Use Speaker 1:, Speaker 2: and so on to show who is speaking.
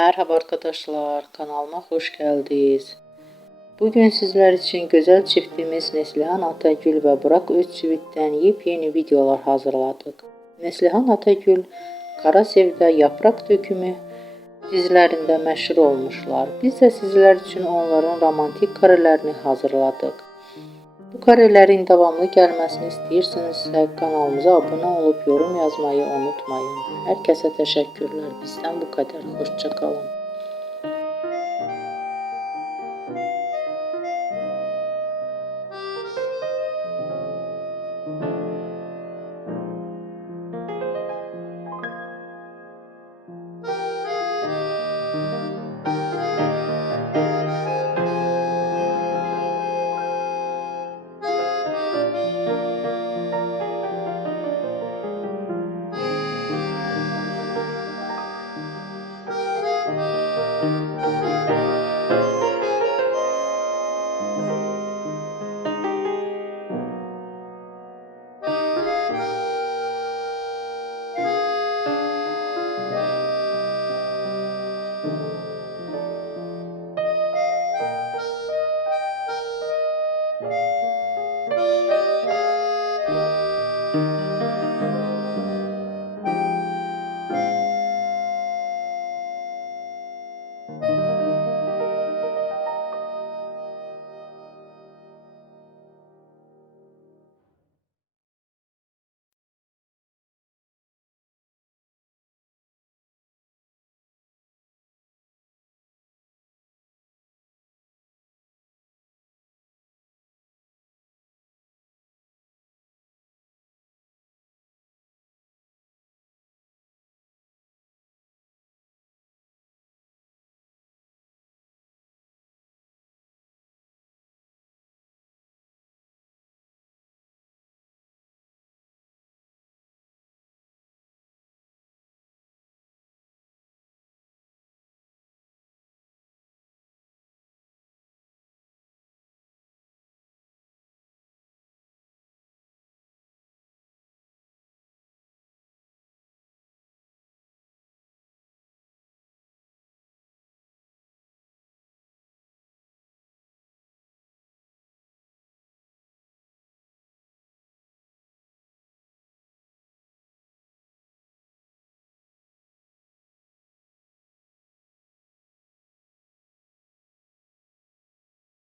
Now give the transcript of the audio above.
Speaker 1: Merhaba arkadaşlar, kanalıma hoş geldiniz. Bugün sizler için güzel çiftimiz Neslihan Atagül ve Burak Özçivit'dən yepyeni videolar hazırladık. Neslihan Atagül, Sevda Yaprak Dökümü dizilərində məşhur olmuşlar. Biz de sizler için onların romantik karelerini hazırladık. Bu karelerin davamlı gəlməsini istəyirsinizsə, kanalımıza abunə olub yorum yazmayı unutmayın. Hər kəsə təşəkkürlər. Bizdən bu qədər. Xoşça
Speaker 2: qalın.